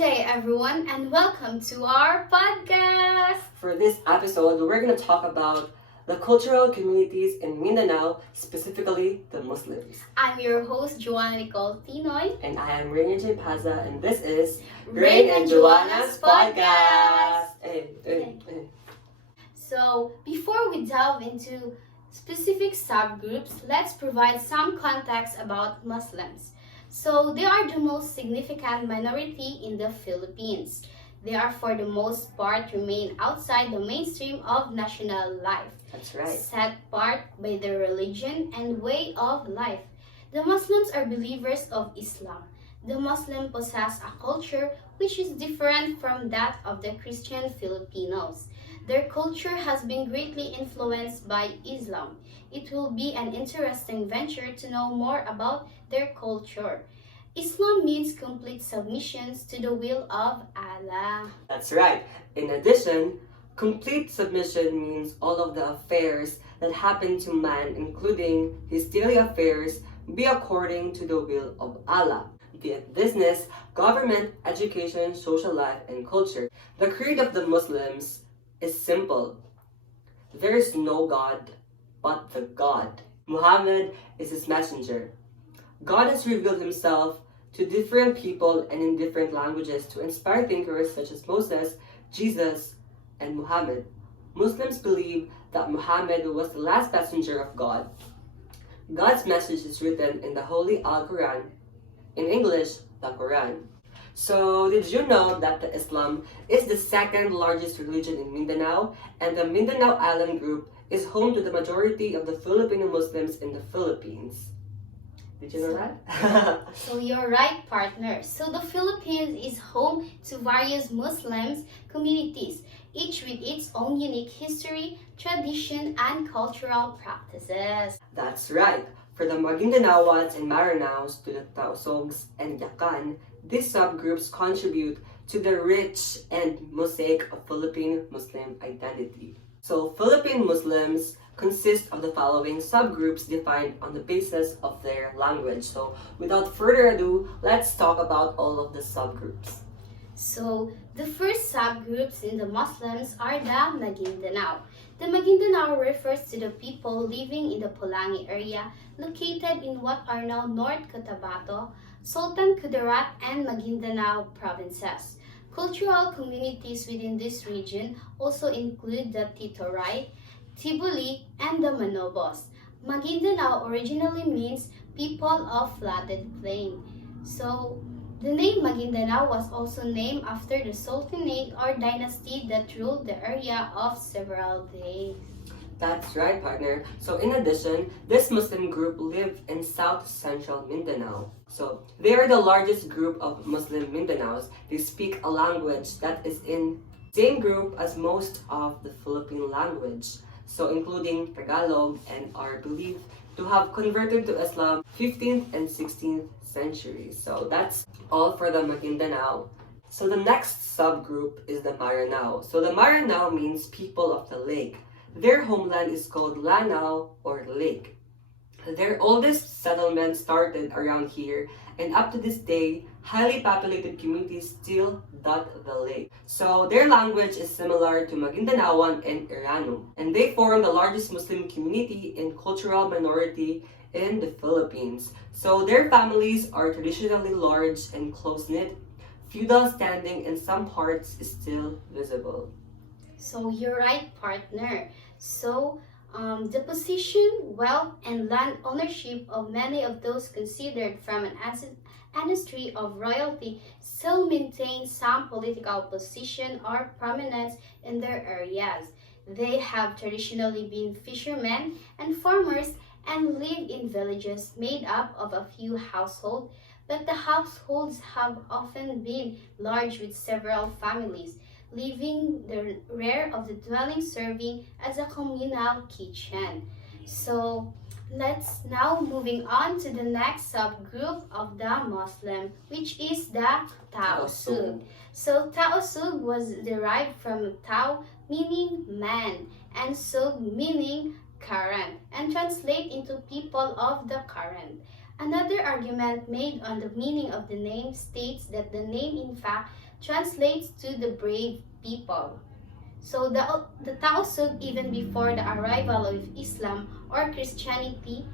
day, everyone, and welcome to our podcast. For this episode, we're going to talk about the cultural communities in Mindanao, specifically the Muslims. I'm your host, Joanna Nicole Tinoy. And I am Rainier J. Paza, and this is Rain and Joanna's Podcast. Hey. So, before we delve into specific subgroups, let's provide some context about Muslims. So, they are the most significant minority in the Philippines. They are, for the most part, remain outside the mainstream of national life. That's right. Set apart by their religion and way of life. The Muslims are believers of Islam. The Muslim possess a culture which is different from that of the Christian Filipinos. Their culture has been greatly influenced by Islam. It will be an interesting venture to know more about their culture. Islam means complete submissions to the will of Allah. That's right. In addition, complete submission means all of the affairs that happen to man, including his daily affairs, be according to the will of Allah, be it business, government, education, social life, and culture. The creed of the Muslims is simple. There is no God but the God. Muhammad is his messenger. God has revealed himself to different people and in different languages to inspire thinkers such as Moses, Jesus, and Muhammad. Muslims believe that Muhammad was the last messenger of God. God's message is written in the Holy Al-Quran, in English, the Quran. So, did you know that the Islam is the second largest religion in Mindanao, and the Mindanao Island Group is home to the majority of the Filipino Muslims in the Philippines? Did you know that? So you're right, partner. So the Philippines is home to various Muslims communities, each with its own unique history, tradition, and cultural practices. That's right. For the Magindanaoans and Maranaos to the Taosogs and Yakan, these subgroups contribute to the rich and mosaic of Philippine Muslim identity. So Philippine Muslims consist of the following subgroups defined on the basis of their language. So without further ado, let's talk about all of the subgroups. So the first subgroups in the Muslims are the Maguindanao. The Maguindanao refers to the people living in the Pulangi area located in what are now North Cotabato, Sultan Kudarat, and Maguindanao provinces. Cultural communities within this region also include the Titoray, Tibuli, and the Manobos. Maguindanao originally means people of flatted plain. So, the name Maguindanao was also named after the sultanate or dynasty that ruled the area of several days. That's right, partner. So in addition, this Muslim group live in South Central Mindanao. So they are the largest group of Muslim Mindanaos. They speak a language that is in the same group as most of the Philippine language. So including Tagalog, and are believed to have converted to Islam 15th and 16th centuries. So that's all for the Maguindanao. So the next subgroup is the Maranao. So the Maranao means people of the lake. Their homeland is called Lanao or lake. Their oldest settlement started around here, and up to this day, highly populated communities still dot the lake. So their language is similar to Magindanaoan and Irano, and they form the largest Muslim community and cultural minority in the Philippines. So their families are traditionally large and close-knit. Feudal standing in some parts is still visible. So you're right, partner. So the position, wealth, and land ownership of many of those considered from an ancestry of royalty still maintain some political position or prominence in their areas. They have traditionally been fishermen and farmers and live in villages made up of a few households, but the households have often been large with several families, leaving the rear of the dwelling serving as a communal kitchen. So let's now moving on to the next subgroup of the Muslim, which is the Tausug. So Tausug was derived from Tao meaning man and Sug meaning current, and translate into people of the current. Another argument made on the meaning of the name states that the name in fact translates to the brave people. So the Tausug, even before the arrival of Islam or Christianity,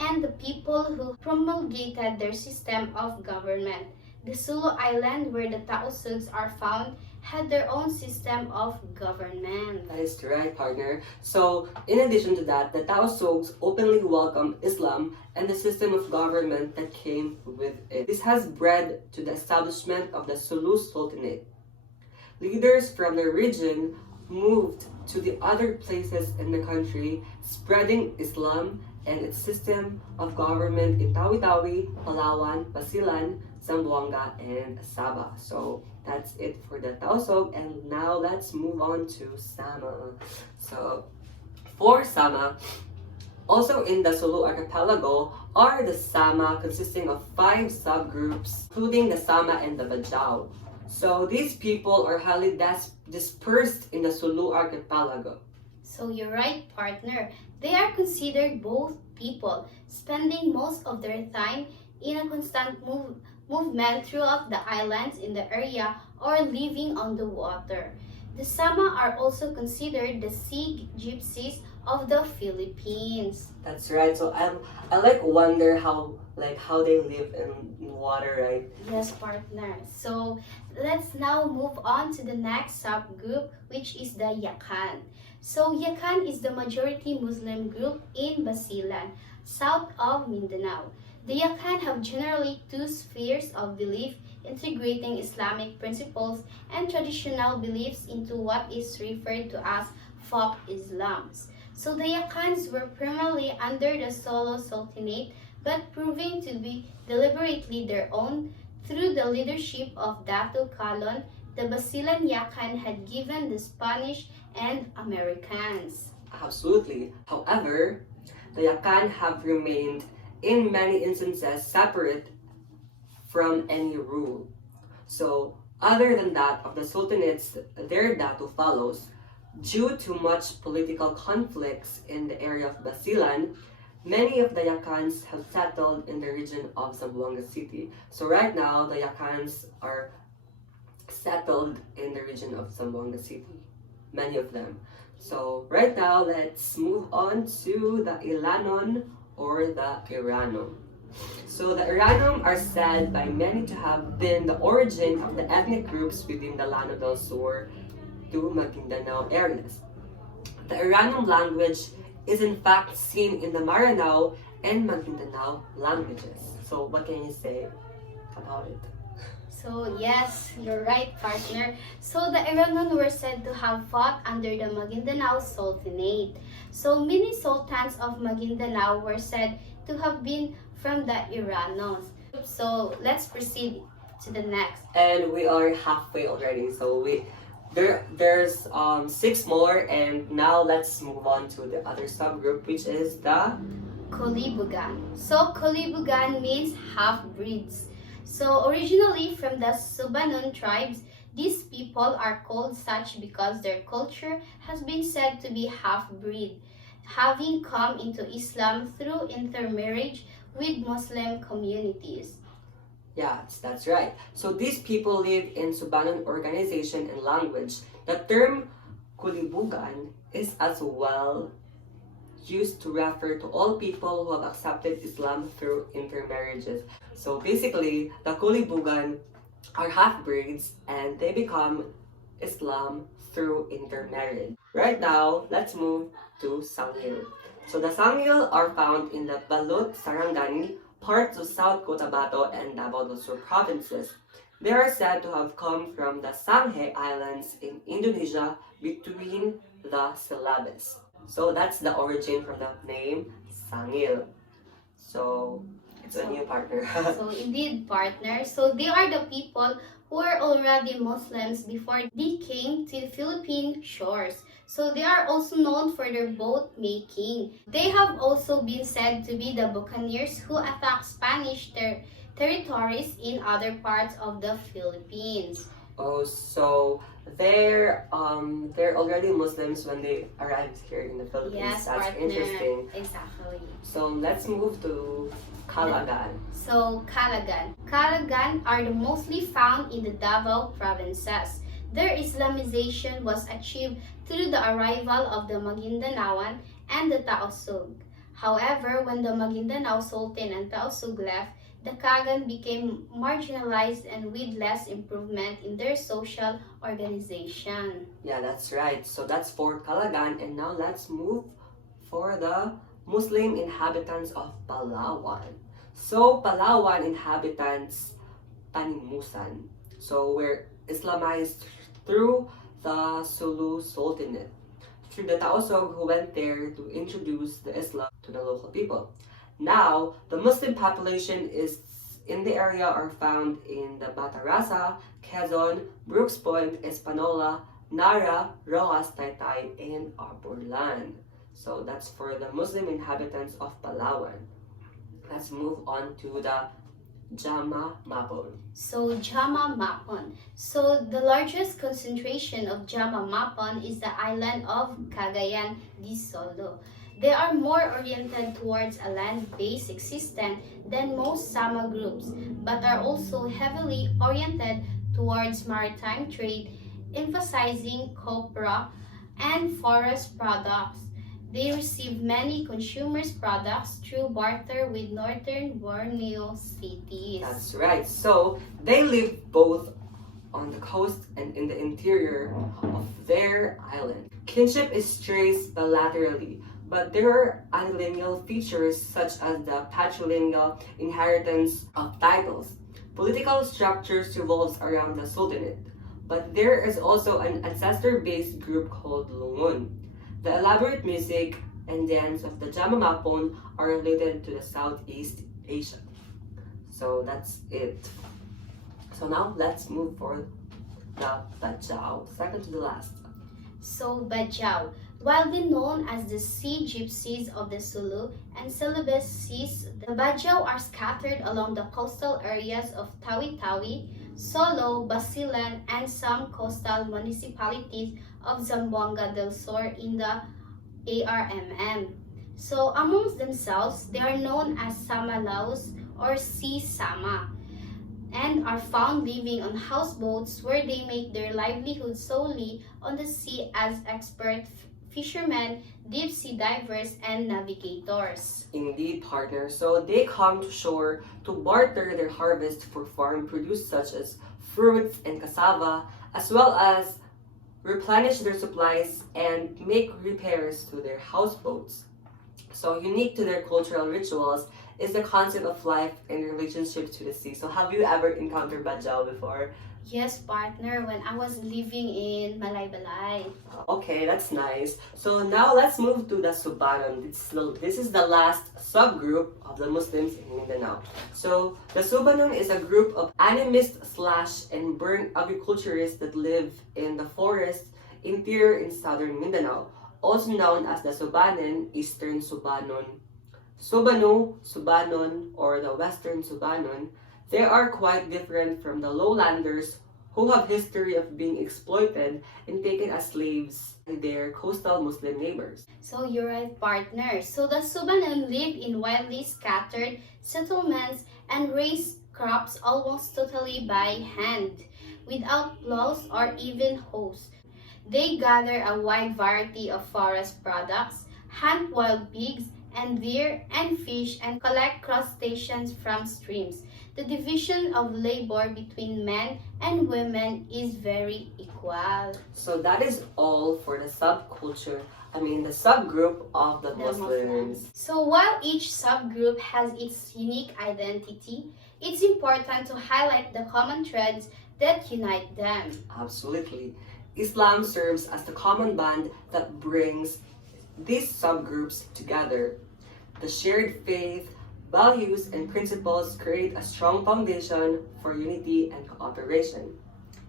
and the people who promulgated their system of government. The Sulu Island, where the Tausugs are found, had their own system of government. That is right, partner. So, in addition to that, the Taosugs openly welcomed Islam and the system of government that came with it. This has bred to the establishment of the Sulu Sultanate. Leaders from the region moved to the other places in the country, spreading Islam and its system of government in Tawi-Tawi, Palawan, Basilan, Zamboanga, and Sabah. So that's it for the Tausug, and now let's move on to Sama. So for Sama, also in the Sulu archipelago are the Sama, consisting of 5 subgroups, including the Sama and the Bajau. So these people are highly dispersed in the Sulu archipelago. So you're right, partner. They are considered both people, spending most of their time in a constant movement throughout the islands in the area or living on the water. The Sama are also considered the sea gypsies of the Philippines. That's right. So I like wonder how they live in water, right? Yes, partner. So let's now move on to the next subgroup, which is the Yakan. So Yakan is the majority Muslim group in Basilan, south of Mindanao. The Yakan have generally 2 spheres of belief, integrating Islamic principles and traditional beliefs into what is referred to as folk Islams. So the Yakans were primarily under the Solo Sultanate, but proving to be deliberately their own through the leadership of Dato Calon. The Basilan Yakan had given the Spanish and Americans. Absolutely. However, the Yakan have remained in many instances separate from any rule. So, other than that of the sultanates their Dato follows, due to much political conflicts in the area of Basilan, many of the Yakans have settled in the region of Zamboanga City. So right now, the Yakans are settled in the region of Zamboanga City. Many of them. So right now, let's move on to the Ilanon or the Iranom. So the Iranom are said by many to have been the origin of the ethnic groups within the Llano del Sur to Maguindanao areas. The Iranom language is in fact seen in the Maranao and Maguindanao languages. So what can you say about it? So yes, you're right, partner. So the Iranon were said to have fought under the Maguindanao Sultanate. So many sultans of Maguindanao were said to have been from the Iranos. So let's proceed to the next. And we are halfway already. So there's 6 more, and now let's move on to the other subgroup, which is the Kolibugan. So Kolibugan means half-breeds. So originally from the Subanon tribes, these people are called such because their culture has been said to be half-breed, having come into Islam through intermarriage with Muslim communities. Yes, that's right. So these people live in Subanon organization and language. The term Kulibugan is as well used to refer to all people who have accepted Islam through intermarriages. So basically, the Kulibugan are half-breeds and they become Islam through intermarriage. Right now, let's move to Sangil. So the Sangil are found in the Balut, Sarangani, parts of South Cotabato and Davao del Sur provinces. They are said to have come from the Sanghe Islands in Indonesia between the Celebes. So that's the origin from the name Sangil. So it's a new partner. So indeed, partner. So they are the people who were already Muslims before they came to the Philippine shores. So they are also known for their boat making. They have also been said to be the buccaneers who attacked Spanish territories in other parts of the Philippines. Oh, so they're already Muslims when they arrived here in the Philippines. Yes, That's partner. interesting. Exactly. So let's move to Calagan. So, Calagan. Calagan are the mostly found in the Davao provinces. Their Islamization was achieved through the arrival of the Magindanaoan and the Tausug. However, when the Maguindanao Sultan and Tausug left, the Kagan became marginalized and with less improvement in their social organization. Yeah, that's right. So that's for Calagan, and now let's move for the Muslim inhabitants of Palawan. So Palawan inhabitants Panimusan. So we're Islamized through the Sulu Sultanate, through the Tausog who went there to introduce the Islam to the local people. Now, the Muslim population is in the area are found in the Batarasa, Quezon, Brooks Point, Espanola, Nara, Rojas, Taytay, and Aburlan. So that's for the Muslim inhabitants of Palawan. Let's move on to the Jama Mapon. So, Jama Mapon. So, the largest concentration of Jama Mapon is the island of Cagayan de Solo. They are more oriented towards a land-based existence than most Sama groups, but are also heavily oriented towards maritime trade, emphasizing copra and forest products. They receive many consumers' products through barter with northern Borneo cities. That's right. So they live both on the coast and in the interior of their island. Kinship is traced bilaterally, but there are unlineal features such as the patrilineal inheritance of titles. Political structures revolves around the sultanate, but there is also an ancestor-based group called Lungun. The elaborate music and dance of the Jamamapon are related to the Southeast Asia. So that's it. So now let's move for the Bajau, second to the last. So, Bajau, widely known as the Sea Gypsies of the Sulu and Celebes Seas, the Bajau are scattered along the coastal areas of Tawi-Tawi, Solo, Basilan, and some coastal municipalities of Zamboanga del Sur in the ARMM. So, amongst themselves, they are known as Samalaos or Sea Sama, and are found living on houseboats where they make their livelihood solely on the sea as expert fishermen, deep sea divers, and navigators. Indeed, partner. So they come to shore to barter their harvest for farm produce such as fruits and cassava, as well as replenish their supplies and make repairs to their houseboats. So unique to their cultural rituals is the concept of life and relationship to the sea. So have you ever encountered Bajau before? Yes, partner, when I was living in Malaybalay. Okay, that's nice. So now let's move to the Subanon. This is the last subgroup of the Muslims in Mindanao. So the Subanon is a group of animist and burn agriculturists that live in the forest interior in southern Mindanao, also known as the Subanen, Eastern Subanon, Subanu, Subanon, or the Western Subanon. They are quite different from the lowlanders who have history of being exploited and taken as slaves by their coastal Muslim neighbors. So you're right, partner. So the Subanon live in widely scattered settlements and raise crops almost totally by hand, without plows or even hoes. They gather a wide variety of forest products, hunt wild pigs and deer and fish, and collect crustaceans from streams. The division of labor between men and women is very equal. So that is all for the the subgroup of the Muslims. So while each subgroup has its unique identity, it's important to highlight the common threads that unite them. Absolutely. Islam serves as the common bond that brings these subgroups together. The shared faith, values, and principles create a strong foundation for unity and cooperation.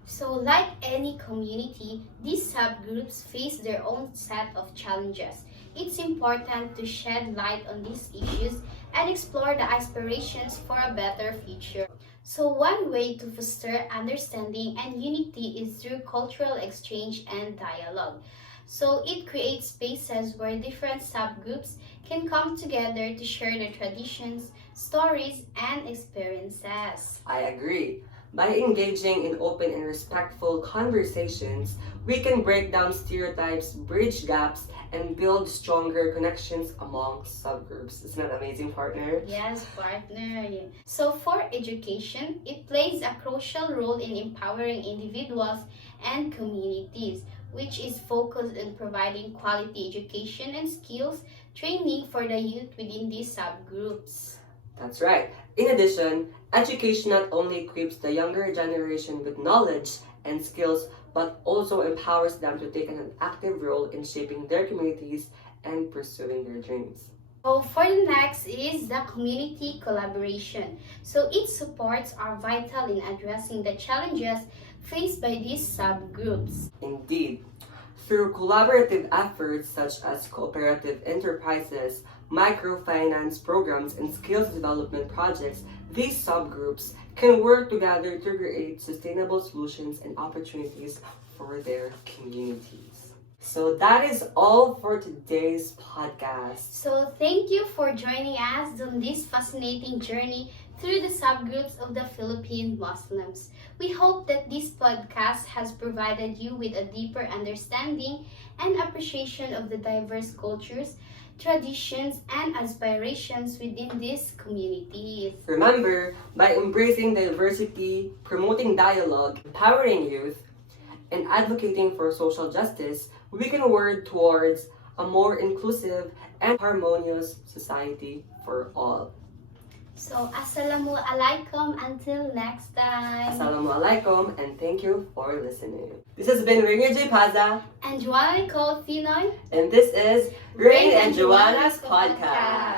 So, like any community, these subgroups face their own set of challenges. It's important to shed light on these issues and explore the aspirations for a better future. So one way to foster understanding and unity is through cultural exchange and dialogue. So it creates spaces where different subgroups can come together to share their traditions, stories, and experiences. I agree. By engaging in open and respectful conversations, we can break down stereotypes, bridge gaps, and build stronger connections among subgroups. Isn't that amazing, partner? Yes, partner. Yeah. So for education, it plays a crucial role in empowering individuals and communities, which is focused on providing quality education and skills training for the youth within these subgroups. That's right. In addition, education not only equips the younger generation with knowledge and skills, but also empowers them to take an active role in shaping their communities and pursuing their dreams. So for the next is the community collaboration. So its supports are vital in addressing the challenges faced by these subgroups. Indeed, through collaborative efforts such as cooperative enterprises, microfinance programs, and skills development projects, these subgroups can work together to create sustainable solutions and opportunities for their communities. So that is all for today's podcast. So thank you for joining us on this fascinating journey through the subgroups of the Philippine Muslims. We hope that this podcast has provided you with a deeper understanding and appreciation of the diverse cultures, traditions, and aspirations within these communities. Remember, by embracing diversity, promoting dialogue, empowering youth, and advocating for social justice, we can work towards a more inclusive and harmonious society for all. So, Assalamualaikum until next time. Assalamualaikum and thank you for listening. This has been Rainier J. Paza And Joanna Nicole Finoy. and this is Rain and Joanna's Podcast.